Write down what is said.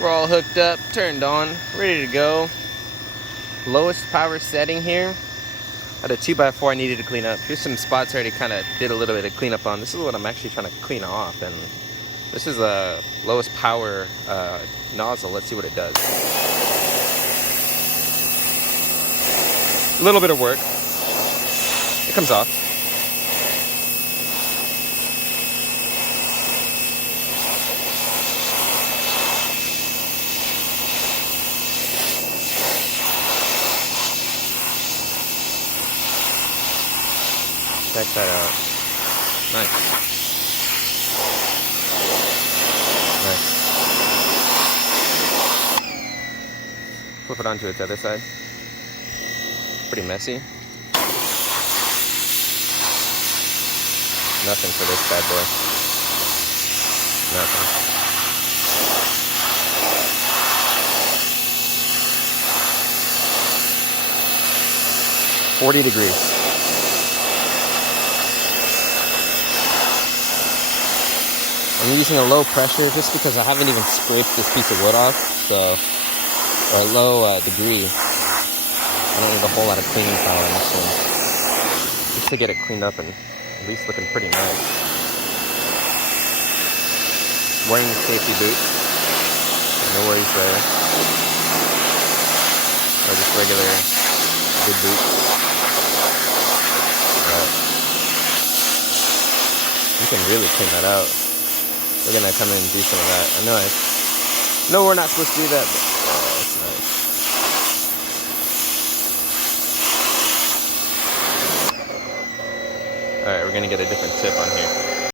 We're all hooked up, turned on, ready to go. Lowest power setting here. Had a 2x4 I needed to clean up. Here's some spots I already kind of did a little bit of cleanup on. This is what I'm actually trying to clean off, and this is a lowest power nozzle. Let's see what it does. A little bit of work. It comes off. Check that out. Nice. Nice. Flip it onto its other side. Pretty messy. Nothing for this bad boy. Nothing. $40. I'm using a low pressure just because I haven't even scraped this piece of wood off, so, or a low degree. I don't need a whole lot of cleaning power in this one, just to get it cleaned up and at least looking pretty nice. Wearing safety boots, no worries there. Or just regular good boots. But you can really clean that out. We're gonna come in and do some of that. I know we're not supposed to do that, but it's nice. Alright, we're gonna get a different tip on here.